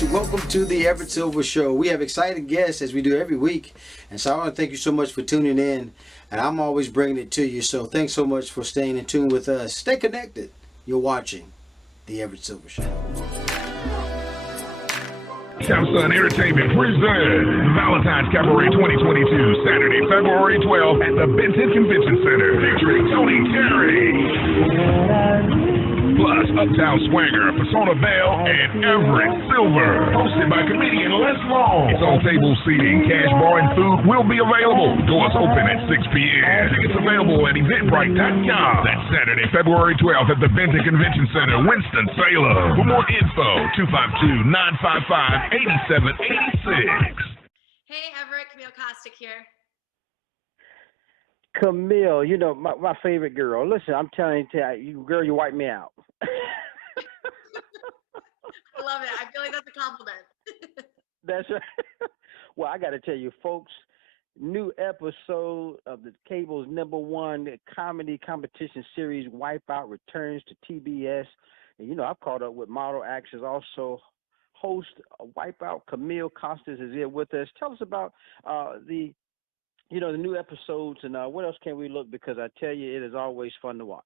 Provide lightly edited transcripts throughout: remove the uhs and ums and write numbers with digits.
guys, welcome to the Everett Silver Show. We have exciting guests as we do every week, and so I want to thank you so much for tuning in, and I'm always bringing it to you, so thanks so much for staying in tune with us. Stay connected. You're watching the Everett Silver Show. Samsung Entertainment presents Valentine's Cabaret 2022, Saturday, February 12th at the Benton Convention Center, featuring Tony Terry. Plus, Uptown Swanger, Persona Bell, and Everett Silver. Hosted by comedian Les Long. It's on table seating, cash bar, and food will be available. Doors open at 6 p.m. Tickets available at Eventbrite.com. That's Saturday, February 12th at the Benton Convention Center, Winston-Salem. For more info, 252-955-8786. Hey, Everett, Camille Kostek here. Camille, you know, my favorite girl. Listen, I'm telling you, girl, you wipe me out. I love it. I feel like that's a compliment. That's right. Well, I got to tell you, folks, new episode of the cable's #1 comedy competition series, Wipeout, returns to TBS. And, you know, I've caught up with model actors, also host Wipeout. Camille Kostek is here with us. Tell us about the new episodes and what else can we look, because I tell you, it is always fun to watch.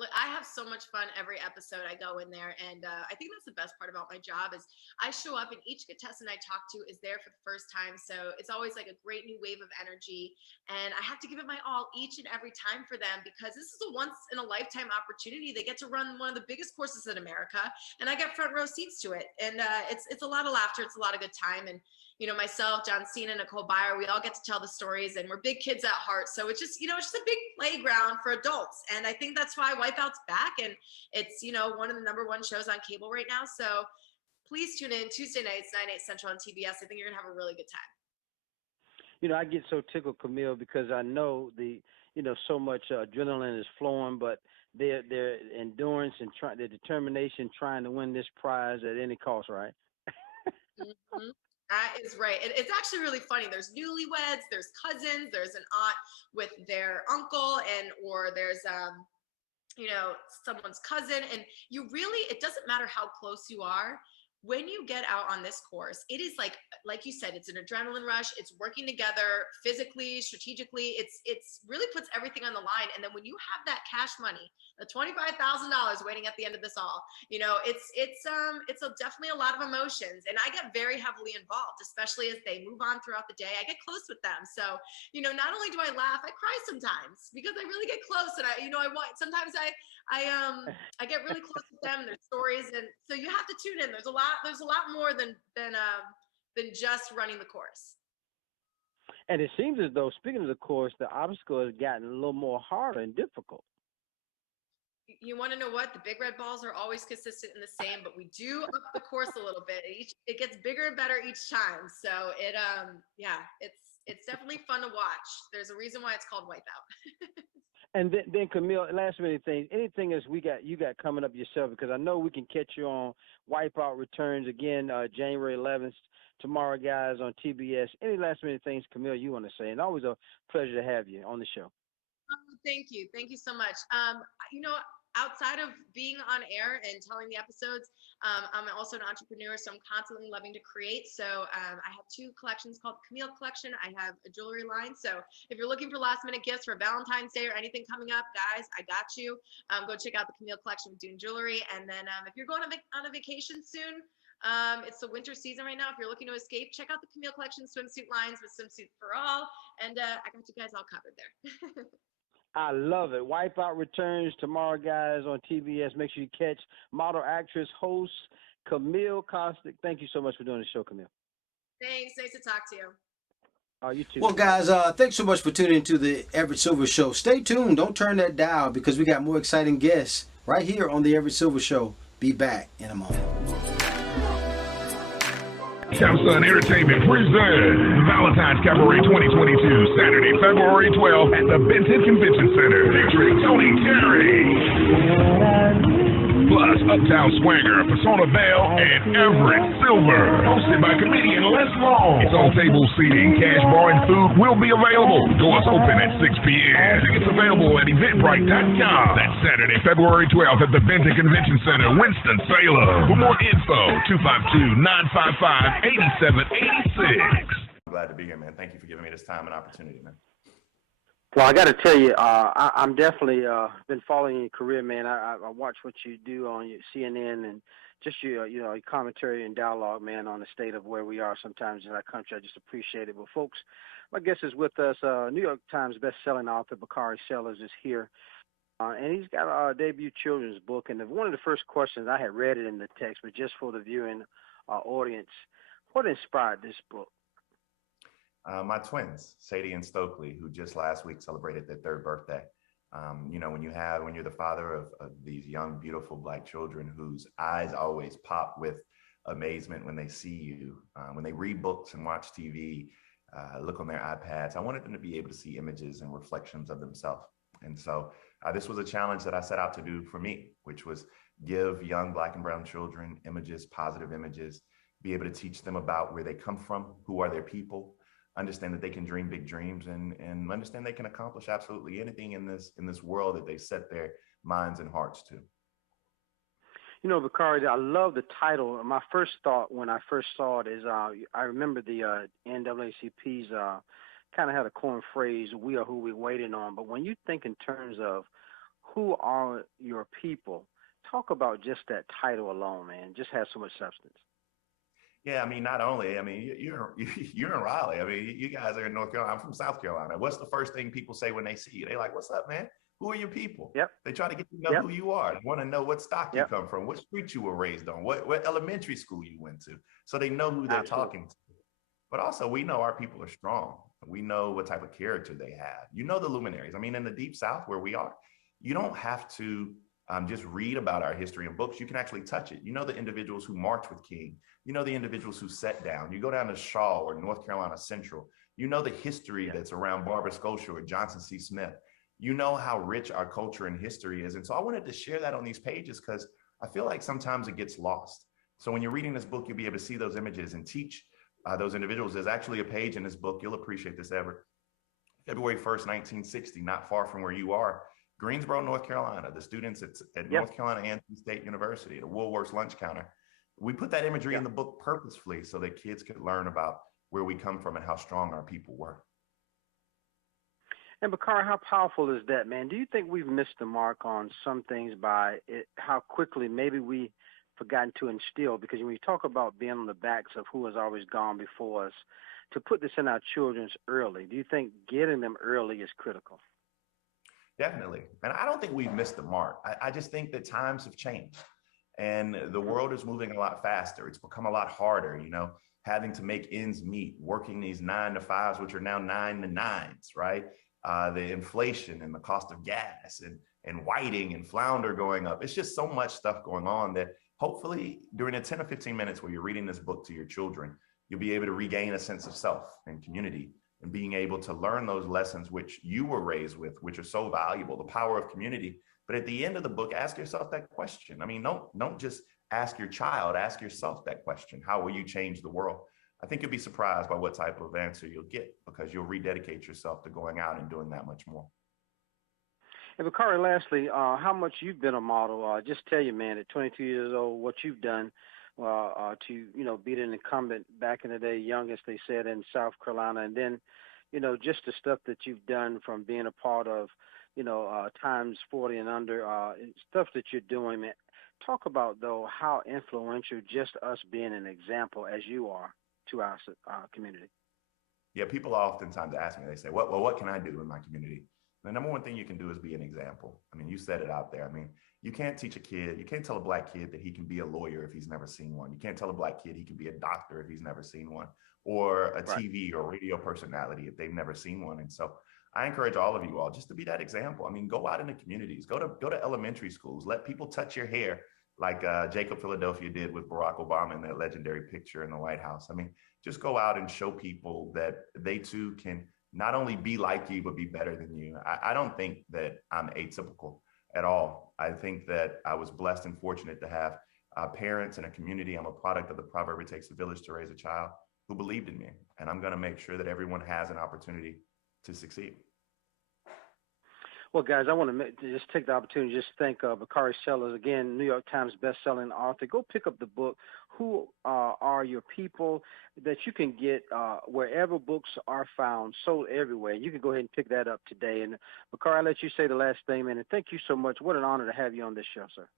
Look, I have so much fun every episode I go in there, and I think that's the best part about my job is I show up and each contestant I talk to is there for the first time, so it's always like a great new wave of energy, and I have to give it my all each and every time for them because this is a once-in-a-lifetime opportunity. They get to run one of the biggest courses in America, and I get front row seats to it, and it's a lot of laughter, it's a lot of good time, and you know, myself, John Cena, Nicole Byer, we all get to tell the stories, and we're big kids at heart. So it's just, it's just a big playground for adults. And I think that's why Wipeout's back, and it's, one of the #1 shows on cable right now. So please tune in Tuesday nights, 9, 8 Central on TBS. I think you're gonna have a really good time. I get so tickled, Camille, because I know so much adrenaline is flowing, but their endurance and their determination trying to win this prize at any cost, right? Mm-hmm. That is right. It's actually really funny. There's newlyweds, there's cousins, there's an aunt with their uncle, or there's someone's cousin, and it doesn't matter how close you are. When you get out on this course, it is like you said, it's an adrenaline rush. It's working together physically, strategically. It's really puts everything on the line. And then when you have that cash money, the $25,000 waiting at the end of this all, it's definitely a lot of emotions. And I get very heavily involved, especially as they move on throughout the day. I get close with them. So, not only do I laugh, I cry sometimes because I really get close. And I sometimes I get really close with them, their stories, and so you have to tune in. There's a lot more than just running the course. And it seems as though, speaking of the course, the obstacle has gotten a little more harder and difficult. You want to know what? The big red balls are always consistent and the same, but we do up the course a little bit. It gets bigger and better each time. So it's definitely fun to watch. There's a reason why it's called Wipeout. And then Camille, last minute things, anything else you got coming up yourself? Because I know we can catch you on Wipeout Returns again, January 11th, tomorrow, guys, on TBS. Any last minute things, Camille, you want to say? And always a pleasure to have you on the show. Thank you so much. Outside of being on air and telling the episodes, I'm also an entrepreneur, so I'm constantly loving to create. So I have 2 collections called the Camille Collection. I have a jewelry line. So if you're looking for last minute gifts for Valentine's Day or anything coming up, guys, I got you. Go check out the Camille Collection with Dune Jewelry. And then if you're going on a vacation soon, it's the winter season right now. If you're looking to escape, check out the Camille Collection swimsuit lines with Swimsuit for All. And I got you guys all covered there. I love it. Wipeout returns tomorrow, guys, on TBS. Make sure you catch model, actress, host Camille Kostek. Thank you so much for doing the show, Camille. Thanks. Nice to talk to you. Oh, you too. Well, guys, thanks so much for tuning into the Everett Silver Show. Stay tuned. Don't turn that dial because we got more exciting guests right here on the Everett Silver Show. Be back in a moment. Samsung Entertainment presents Valentine's Cabaret 2022, Saturday, February 12th at the Benton Convention Center, featuring Tony Terry. plus Uptown Swanger, Persona Vale, and Everett Silver. Hosted by comedian Les Long. It's on table seating, cash bar, and food will be available. Doors open at 6 p.m. Tickets available at Eventbrite.com. That's Saturday, February 12th at the Benton Convention Center, Winston-Salem. For more info, 252-955-8786. I'm glad to be here, man. Thank you for giving me this time and opportunity, man. Well, I got to tell you, I'm definitely been following your career, man. I watch what you do on your CNN and just your commentary and dialogue, man, on the state of where we are sometimes in our country. I just appreciate it. But folks, my guest is with us. New York Times best-selling author Bakari Sellers is here, and he's got a debut children's book. And one of the first questions, I had read it in the text, but just for the viewing audience, what inspired this book? My twins, Sadie and Stokely, who just last week celebrated their third birthday. When you're the father of these young, beautiful Black children whose eyes always pop with amazement when they see you, when they read books and watch TV, look on their iPads, I wanted them to be able to see images and reflections of themselves. And so this was a challenge that I set out to do for me, which was give young Black and brown children images, positive images, be able to teach them about where they come from, who are their people, understand that they can dream big dreams, and understand they can accomplish absolutely anything in this world that they set their minds and hearts to. You know, Bakari, I love the title. My first thought when I first saw it is I remember the NAACP's kind of had a corn phrase, "We are who we're waiting on." But when you think in terms of who are your people, talk about just that title alone, man. Just has so much substance. Yeah, I mean, not only, I mean, you're in Raleigh. I mean, you guys are in North Carolina. I'm from South Carolina. What's the first thing people say when they see you? They're like, "What's up, man? Who are your people?" Yep. They try to get to know who you are. They want to know what stock you come from, what street you were raised on, what elementary school you went to, so they know who they're talking to. But also, we know our people are strong. We know what type of character they have. You know the luminaries. I mean, in the Deep South where we are, you don't have to just read about our history in books. You can actually touch it. You know the individuals who marched with King. You know the individuals who sat down. You go down to Shaw or North Carolina Central. You know the history that's around Barbara Scotia or Johnson C. Smith. You know how rich our culture and history is. And so I wanted to share that on these pages because I feel like sometimes it gets lost. So when you're reading this book, you'll be able to see those images and teach those individuals. There's actually a page in this book. You'll appreciate this, Everett. February 1st, 1960, not far from where you are, Greensboro, North Carolina, the students at North Carolina Anthem State University, the Woolworth's lunch counter. We put that imagery in the book purposefully so that kids could learn about where we come from and how strong our people were. And Bakari, how powerful is that, man? Do you think we've missed the mark on some things by how quickly maybe we forgotten to instill? Because when you talk about being on the backs of who has always gone before us, to put this in our children's early, do you think getting them early is critical? Definitely. And I don't think we've missed the mark. I just think that times have changed and the world is moving a lot faster. It's become a lot harder, having to make ends meet, working these 9 to 5s, which are now 9 to 9s, right? The inflation and the cost of gas and whiting and flounder going up. It's just so much stuff going on that hopefully during the 10 or 15 minutes where you're reading this book to your children, you'll be able to regain a sense of self and community and being able to learn those lessons which you were raised with, which are so valuable, the power of community. But at the end of the book, ask yourself that question. I mean, don't just ask your child, ask yourself that question. How will you change the world? I think you'll be surprised by what type of answer you'll get because you'll rededicate yourself to going out and doing that much more. And Bakari, lastly, how much you've been a model. Just tell you, man, at 22 years old, what you've done to, beat an incumbent back in the day, youngest, they said, in South Carolina. And then, just the stuff that you've done from being a part of, times 40 and under, stuff that you're doing, man. Talk about, though, how influential just us being an example as you are to our community. Yeah, people oftentimes ask me, they say, what can I do in my community? The number one thing you can do is be an example. I mean, you said it out there. I mean, you can't teach a kid, you can't tell a Black kid that he can be a lawyer if he's never seen one. You can't tell a Black kid he can be a doctor if he's never seen one, or a TV or radio personality if they've never seen one. And so I encourage all of you all just to be that example. I mean, go out in the communities, go to elementary schools, let people touch your hair like Jacob Philadelphia did with Barack Obama in that legendary picture in the White House. I mean, just go out and show people that they too can not only be like you, but be better than you. I don't think that I'm atypical. at all. I think that I was blessed and fortunate to have parents and a community. I'm a product of the proverb, it takes a village to raise a child, who believed in me. And I'm going to make sure that everyone has an opportunity to succeed. Well, guys, I want to just take the opportunity to just thank Bakari Sellers, again, New York Times best-selling author. Go pick up the book, Who Are Your People, that you can get wherever books are found, sold everywhere. You can go ahead and pick that up today. And Bakari, I'll let you say the last thing, man, and thank you so much. What an honor to have you on this show, sir.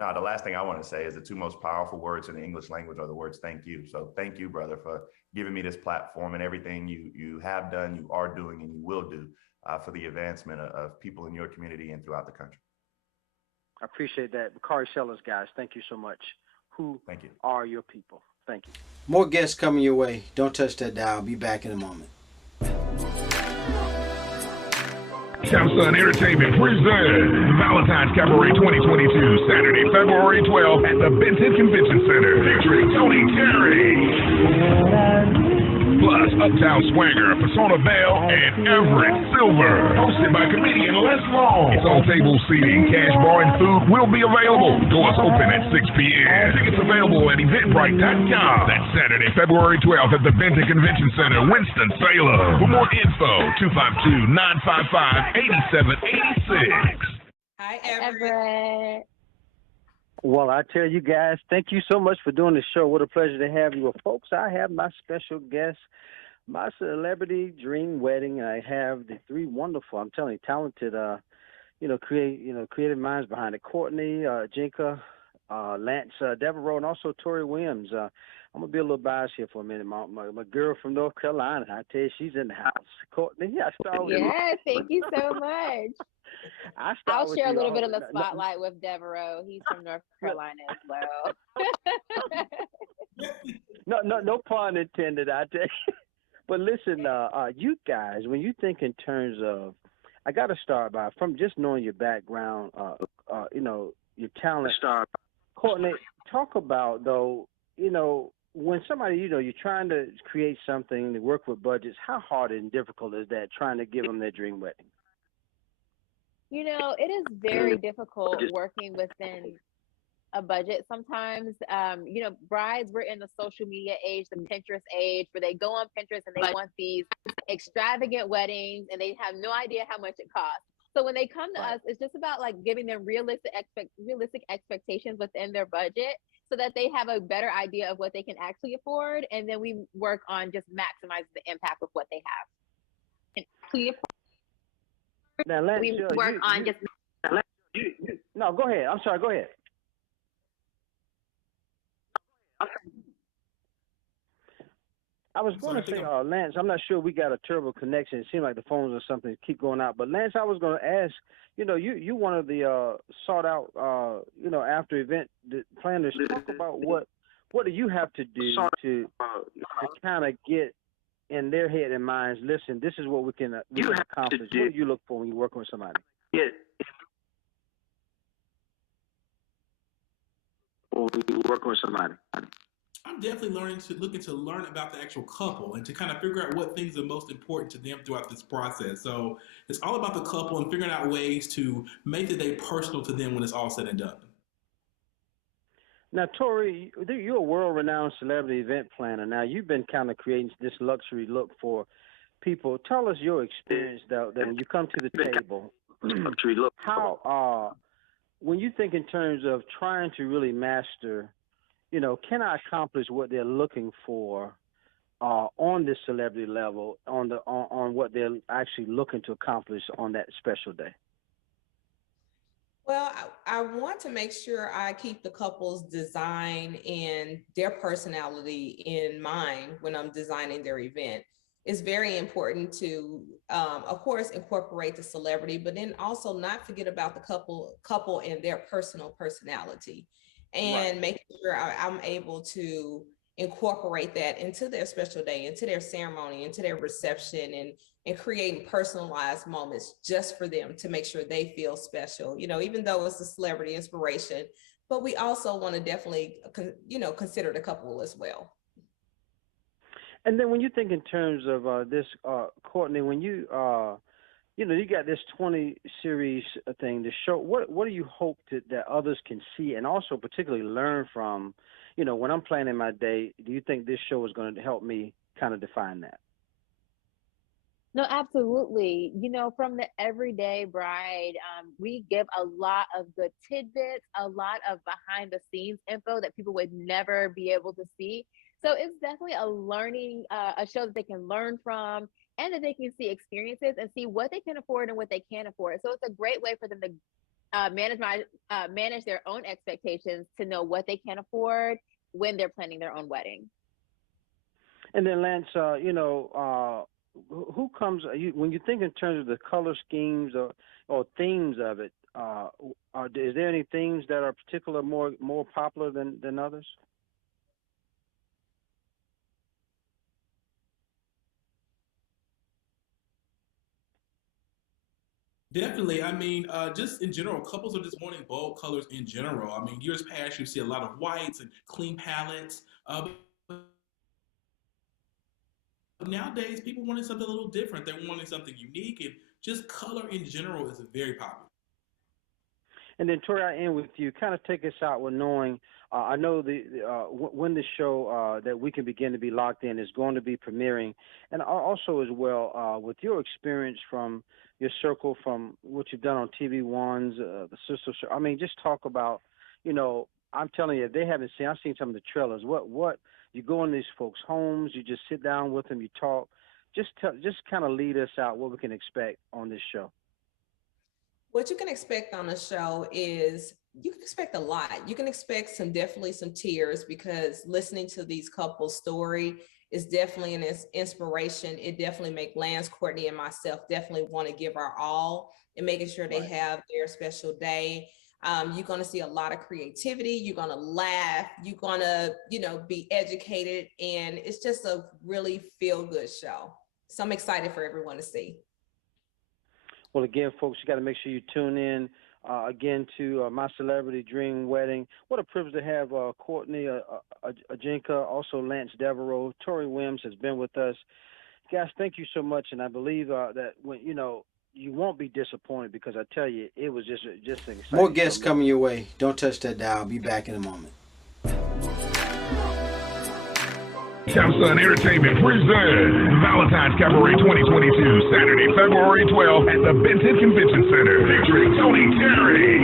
Now, the last thing I want to say is the two most powerful words in the English language are the words thank you. So thank you, brother, for giving me this platform and everything you have done, you are doing, and you will do for the advancement of people in your community and throughout the country. I appreciate that. Bakari Sellers, guys, thank you so much. Who Thank you. are your people? Thank you. More guests coming your way. Don't touch that dial. Be back in a moment. Samsung Entertainment presents Valentine's Cabaret 2022, Saturday, February 12th at the Benton Convention Center, featuring Tony Terry. Plus, Uptown Swanger, Persona Bell, and Everett Silver. Hosted by comedian Les Long. It's on table seating, cash bar, and food will be available. Doors open at 6 p.m. Tickets available at eventbrite.com. That's Saturday, February 12th at the Benton Convention Center, Winston-Salem. For more info, 252-955-8786. Hi, Everett. Well, I tell you guys, thank you so much for doing the show. What a pleasure to have you. Well, folks, I have my special guest, my celebrity dream wedding. I have the three wonderful, I'm telling you, talented, creative minds behind it. Courtney Ajinca, Lance Devereaux, and also Tori Williams. I'm gonna be a little biased here for a minute. My girl from North Carolina, I tell you, she's in the house. Courtney, I start with you. Yes, thank you so much. I'll share a little bit of the spotlight with Devereaux. He's from North Carolina as well. No pun intended, I tell you. But listen, you guys, when you think in terms of, I got to start by from just knowing your background, your talent. Courtney, talk about though, when somebody, you're trying to create something to work with budgets, how hard and difficult is that trying to give them their dream wedding? It is very difficult working within a budget sometimes. Brides, we're in the social media age, the Pinterest age, where they go on Pinterest and they want these extravagant weddings and they have no idea how much it costs. So when they come to us, it's just about like giving them realistic expectations within their budget so that they have a better idea of what they can actually afford. And then we work on just maximizing the impact of what they have. Now, Lance, No, go ahead. I'm sorry. Go ahead. I was going to say, Lance, I'm not sure we got a terrible connection. It seemed like the phones or something keep going out. But Lance, I was going to ask, you one of the sought out, after event planners. Talk about what do you have to do to kind of get in their head and minds, listen, this is what we can accomplish. What do you look for when you're working with somebody? Yeah. When you're working with somebody. I'm definitely looking to learn about the actual couple and to kind of figure out what things are most important to them throughout this process. So it's all about the couple and figuring out ways to make the day personal to them when it's all said and done. Now, Tori, you're a world-renowned celebrity event planner. Now, you've been kind of creating this luxury look for people. Tell us your experience, though, that when you come to the table, how, when you think in terms of trying to really master, can I accomplish what they're looking for on this celebrity level, on what they're actually looking to accomplish on that special day? Well, I want to make sure I keep the couple's design and their personality in mind when I'm designing their event. It's very important to, of course, incorporate the celebrity, but then also not forget about the couple and their personal personality, and making sure I'm able to incorporate that into their special day, into their ceremony, into their reception, and creating personalized moments just for them to make sure they feel special, even though it's a celebrity inspiration, but we also want to definitely, consider the couple as well. And then when you think in terms of this, Courtney, when you You got this 20 series thing to show. What do you hope that others can see and also particularly learn from? When I'm planning my day, do you think this show is going to help me kind of define that? No, absolutely. From the everyday bride, we give a lot of good tidbits, a lot of behind the scenes info that people would never be able to see. So it's definitely a learning, a show that they can learn from and that they can see experiences and see what they can afford and what they can't afford. So it's a great way for them to manage their own expectations to know what they can afford when they're planning their own wedding. And then Lance, who comes when you think in terms of the color schemes or themes of it? Is there any themes that are particular more popular than others? Definitely. I mean, just in general, couples are just wanting bold colors in general. I mean, years past, you see a lot of whites and clean palettes. But nowadays, people wanting something a little different. They're wanting something unique, and just color in general is very popular. And then Tori, I end with you. Kind of take us out with knowing. I know when the show that we can begin to be locked in is going to be premiering, and also as well with your experience from your circle, from what you've done on TV Ones, the sister show. I mean, just talk about. I'm telling you, if they haven't seen. I've seen some of the trailers. What you go in these folks' homes, you just sit down with them, you talk. Just kind of lead us out what we can expect on this show. What you can expect on the show is you can expect a lot. You can expect definitely some tears because listening to these couples' story is definitely an inspiration. It definitely make Lance, Courtney, and myself definitely want to give our all in making sure they have their special day. You're going to see a lot of creativity. You're going to laugh. You're going to, be educated. And it's just a really feel-good show. So I'm excited for everyone to see. Well, again, folks, you got to make sure you tune in again to My Celebrity Dream Wedding. What a privilege to have Courtney Ajinca, also Lance Devereaux. Tori Williams has been with us. Guys, thank you so much. And I believe that when you won't be disappointed because I tell you, it was just an exciting. More guests coming your way. Don't touch that dial. I'll be back in a moment. Samsung Entertainment presents Valentine's Cabaret 2022, Saturday, February 12th at the Benton Convention Center, featuring Tony Terry.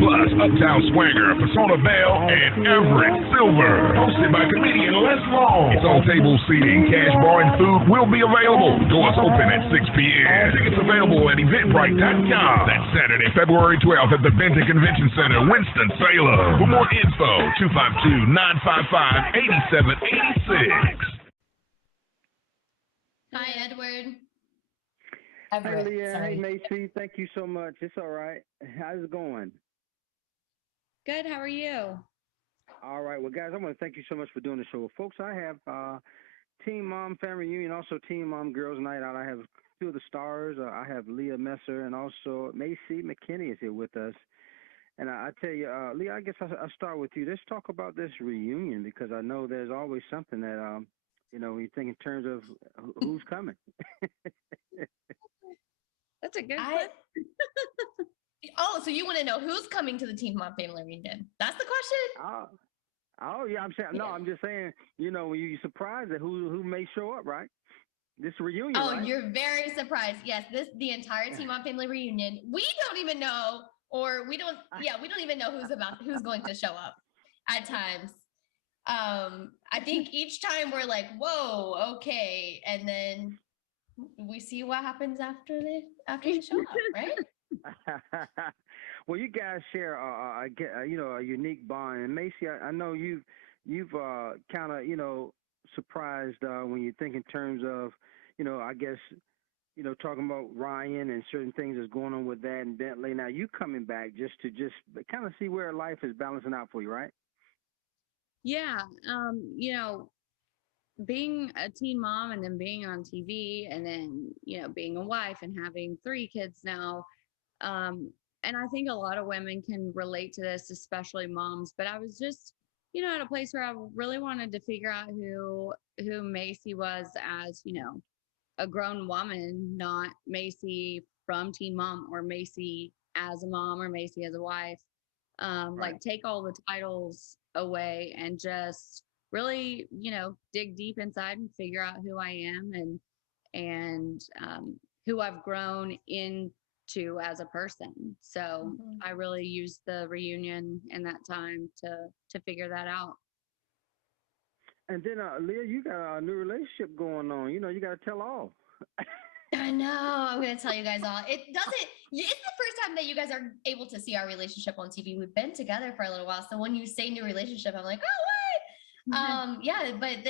Plus, Uptown Swanger, Persona Vale, and Everett Silver. Hosted by comedian Les Long. It's on table seating, cash bar, and food will be available. Doors open at 6 p.m. Tickets available at eventbrite.com. That's Saturday, February 12th at the Benton Convention Center, Winston-Salem. For more info, 252-955-8786. Hi, Edward. Everett, hey, Leah. Sorry. Hey, Macie. Thank you so much. It's all right. How's it going? Good. How are you? All right. Well, guys, I want to thank you so much for doing the show. Well, folks, I have Teen Mom Family Reunion, also Teen Mom Girls Night Out. I have two of the stars. I have Leah Messer and also Macie McKinney is here with us. And I tell you, Leah, I guess I'll start with you. Let's talk about this reunion because I know there's always something that, when you think in terms of who's coming. That's a good question. Oh, so you want to know who's coming to the Teen Mom Family Reunion? That's the question? Oh yeah, I'm saying, no, I'm just saying, when you're surprised at who may show up, right? This reunion, right? You're very surprised. Yes, the entire Teen Mom Family Reunion. We don't even know, we don't even know who's going to show up at times. I think each time we're like, whoa, okay. And then we see what happens after you show up, right? Well, you guys share, a unique bond. And Macie, I know you've kind of, surprised when you think in terms of, I guess, talking about Ryan and certain things that's going on with that and Bentley. Now you coming back just to kind of see where life is balancing out for you, right? Yeah. Being a teen mom and then being on TV and then, being a wife and having 3 kids now. And I think a lot of women can relate to this, especially moms, but I was just, at a place where I really wanted to figure out who Macie was as, a grown woman, not Macie from Teen Mom or Macie as a mom or Macie as a wife. Like take all the titles away and just really, dig deep inside and figure out who I am and who I've grown into as a person. So I really used the reunion and that time to figure that out. And then, Leah, you got a new relationship going on. You got to tell all. I know. I'm going to tell you guys all. It's the first time that you guys are able to see our relationship on TV. We've been together for a little while. So when you say new relationship, I'm like, oh, what? Yeah, but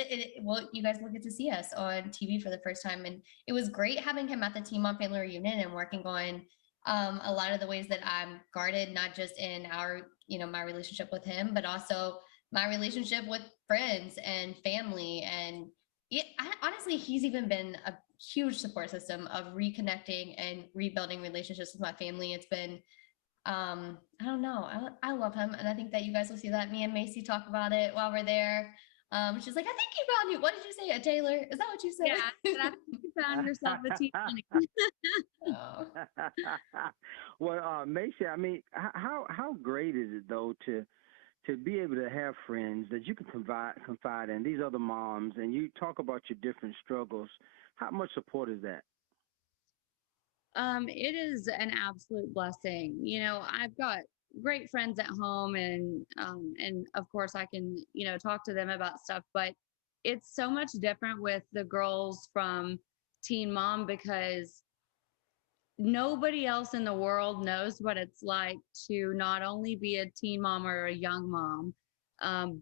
you guys will get to see us on TV for the first time. And it was great having him at the Teen Mom Family Reunion and working on a lot of the ways that I'm guarded, not just in our, my relationship with him, but also my relationship with friends and family. And honestly, he's even been a huge support system of reconnecting and rebuilding relationships with my family. It's been, I don't know. I love him. And I think that you guys will see that. Me and Macie talk about it while we're there. She's like, I think you found you. What did you say, a Taylor? Is that what you said? Yeah, I think you found yourself a teacher. Oh. Well, Macie, I mean, how great is it though to be able to have friends that you can confide in, these other moms, and you talk about your different struggles. How much support is that? It is an absolute blessing. I've got great friends at home and of course I can, talk to them about stuff, but it's so much different with the girls from Teen Mom because nobody else in the world knows what it's like to not only be a teen mom or a young mom,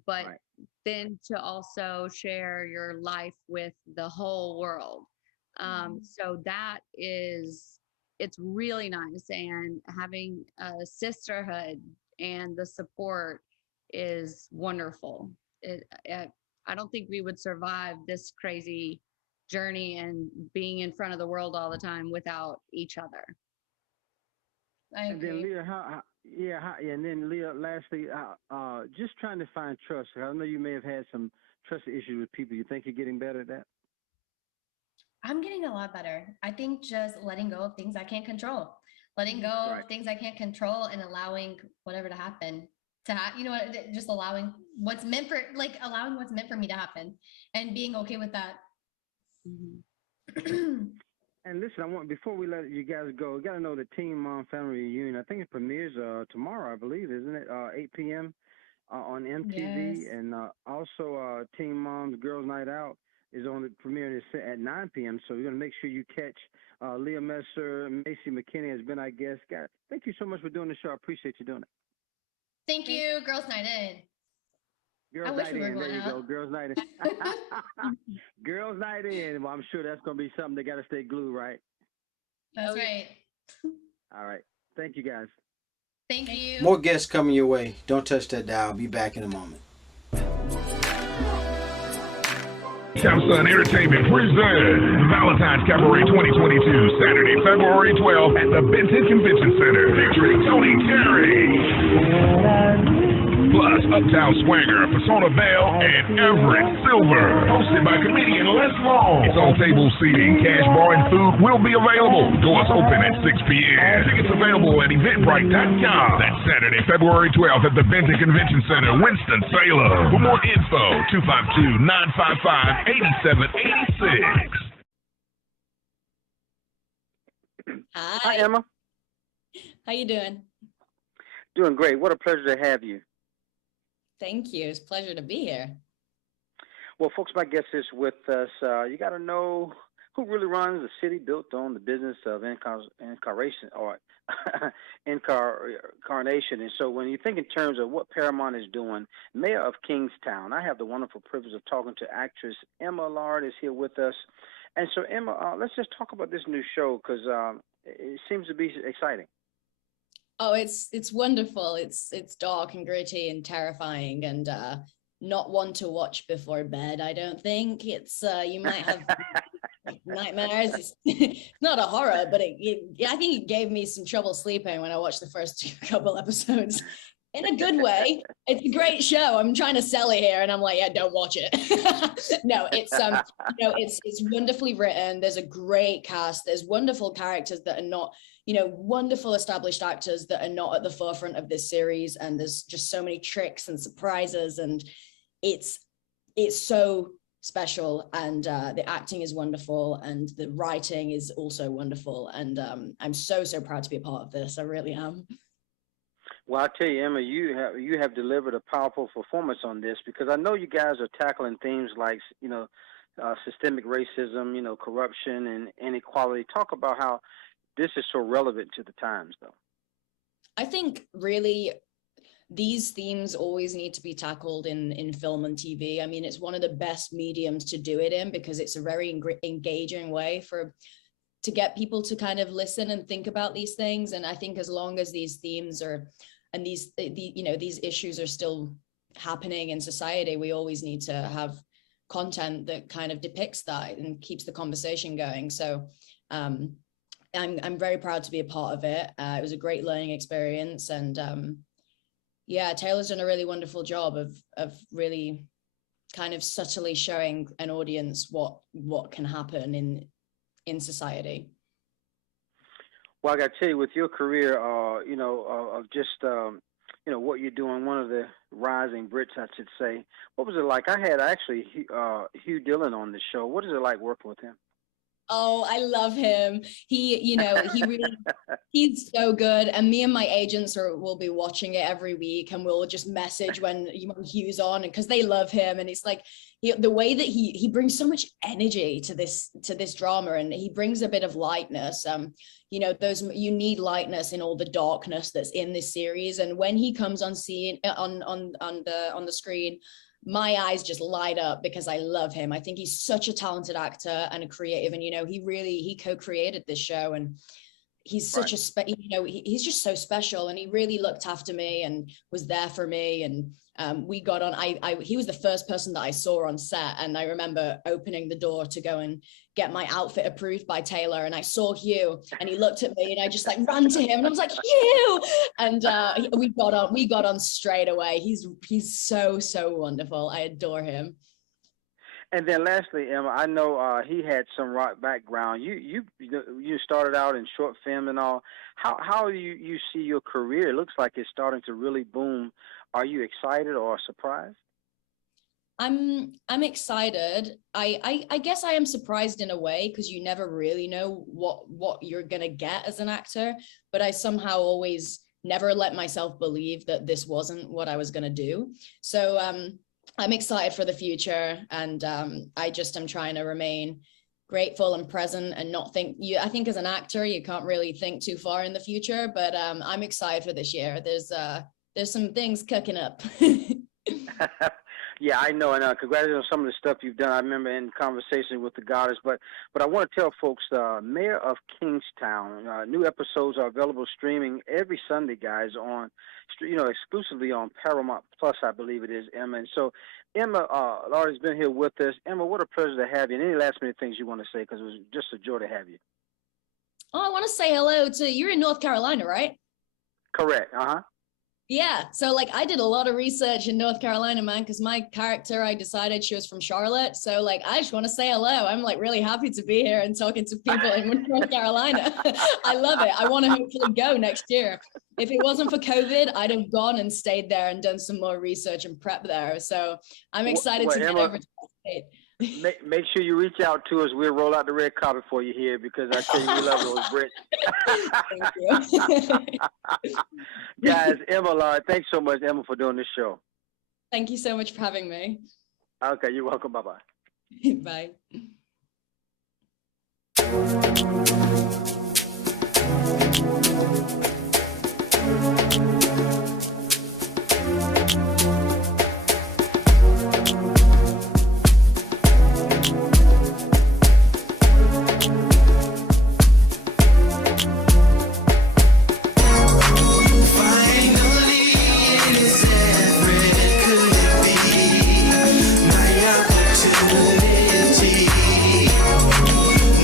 but then to also share your life with the whole world. So it's really nice. And having a sisterhood and the support is wonderful. I don't think we would survive this crazy journey and being in front of the world all the time without each other. I agree. And then Leah, and then Leah, lastly, just trying to find trust. I know you may have had some trust issues with people. You think you're getting better at that? I'm getting a lot better. I think just letting go of things I can't control, letting go of things I can't control and allowing whatever to happen just allowing what's meant for me to happen and being okay with that. And listen, before we let you guys go, you got to know the Teen Mom Family Reunion. I think it premieres tomorrow, I believe, isn't it? 8 p.m. On MTV. Yes. And also Teen Mom's Girls Night Out is on the premiere at 9 p.m. So you're going to make sure you catch Leah Messer. Macie McKinney has been our guest. God, thank you so much for doing the show. I appreciate you doing it. Thank you. Girls Night In. Girls Night In. There you go. Girls Night In. Girls Night In. Well, I'm sure that's going to be something they got to stay glued, right? That's right. All right. Thank you, guys. Thank you. More guests coming your way. Don't touch that dial. I'll be back in a moment. Sun Entertainment presents Valentine's Cabaret 2022, Saturday, February 12th at the Benton Convention Center, featuring Tony Terry. Plus, Uptown Swanger, Persona Belle, and Everett Silver. Hosted by comedian Les Long. It's on table seating. Cash bar and food will be available. Doors open at 6 p.m. Tickets available at Eventbrite.com. That's Saturday, February 12th at the Benton Convention Center, Winston-Salem. For more info, 252-955-8786. Hi, Emma. How you doing? Doing great. What a pleasure to have you. Thank you. It's a pleasure to be here. Well, folks, my guest is with us. You got to know who really runs a city built on the business of incarnation or incarnation. And so when you think in terms of what Paramount is doing, Mayor of Kingstown, I have the wonderful privilege of talking to actress Emma Laird is here with us. And so, Emma, let's just talk about this new show because it seems to be exciting. Oh, it's wonderful. It's dark and gritty and terrifying and not one to watch before bed. I don't think it's you might have nightmares. It's not a horror, but I think it gave me some trouble sleeping when I watched the first couple episodes. In a good way. It's a great show. I'm trying to sell it here, and I'm like, yeah, don't watch it. No, it's it's wonderfully written. There's a great cast. There's wonderful characters that are not, wonderful established actors that are not at the forefront of this series. And there's just so many tricks and surprises, and it's so special. And the acting is wonderful, and the writing is also wonderful. And I'm so proud to be a part of this. I really am. Well, I tell you, Emma, you have delivered a powerful performance on this, because I know you guys are tackling themes like, systemic racism, corruption and inequality. Talk about how this is so relevant to the times, though. I think really these themes always need to be tackled in film and TV. I mean, it's one of the best mediums to do it in, because it's a very engaging way to get people to kind of listen and think about these things. And I think as long as these themes and these issues are still happening in society, we always need to have content that kind of depicts that and keeps the conversation going. So I'm very proud to be a part of it. It was a great learning experience, and Taylor's done a really wonderful job of really kind of subtly showing an audience what can happen in society. Well, I got to tell you, with your career, of just, what you're doing, one of the rising Brits, I should say, what was it like? I had actually Hugh Dillon on the show. What is it like working with him? Oh, I love him. He really, he's so good. And me and my agents will be watching it every week, and we'll just message when Hugh's on, and because they love him. And it's like the way that he brings so much energy to this drama, and he brings a bit of lightness. You need lightness in all the darkness that's in this series. And when he comes on scene on the screen, my eyes just light up, because I love him. I think he's such a talented actor and a creative, and he co-created this show, and he's such he's just so special, and he really looked after me and was there for me. And we got on. He was the first person that I saw on set, and I remember opening the door to go and get my outfit approved by Taylor, and I saw Hugh, and he looked at me, and I just ran to him, and I was like, Hugh, and we got on straight away. He's so wonderful. I adore him. And then lastly, Emma, I know he had some rock background. You started out in short film and all. How do you see your career? It looks like it's starting to really boom. Are you excited or surprised? I'm excited. I guess I am surprised in a way, because you never really know what you're gonna get as an actor. But I somehow always never let myself believe that this wasn't what I was gonna do. So I'm excited for the future, and I just am trying to remain grateful and present and not think. I think as an actor, you can't really think too far in the future. But I'm excited for this year. There's some things cooking up. Yeah, I know, and congratulations on some of the stuff you've done. I remember in conversation with the goddess, but I want to tell folks, Mayor of Kingstown, new episodes are available streaming every Sunday, guys, on, exclusively on Paramount Plus, I believe it is, Emma. And so, Emma, Laird has been here with us. Emma, what a pleasure to have you. And any last minute things you want to say, because it was just a joy to have you. Oh, I want to say hello to, you're in North Carolina, right? Correct. Uh-huh. Yeah, so I did a lot of research in North Carolina, man, because my character, I decided she was from Charlotte. So I just want to say hello. I'm really happy to be here and talking to people in North Carolina. I love it. I want to hopefully go next year. If it wasn't for COVID, I'd have gone and stayed there and done some more research and prep there. So I'm excited to get over to the state. Make sure you reach out to us. We'll roll out the red carpet for you here, because I tell you, we love those Brits. Thank you. Guys, Emma, Laird, thanks so much, Emma, for doing this show. Thank you so much for having me. Okay, you're welcome. Bye-bye. Bye.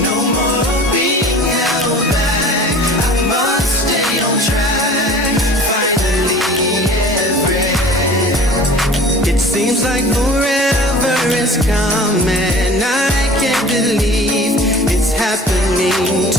No more Seems like forever is coming. I can't believe it's happening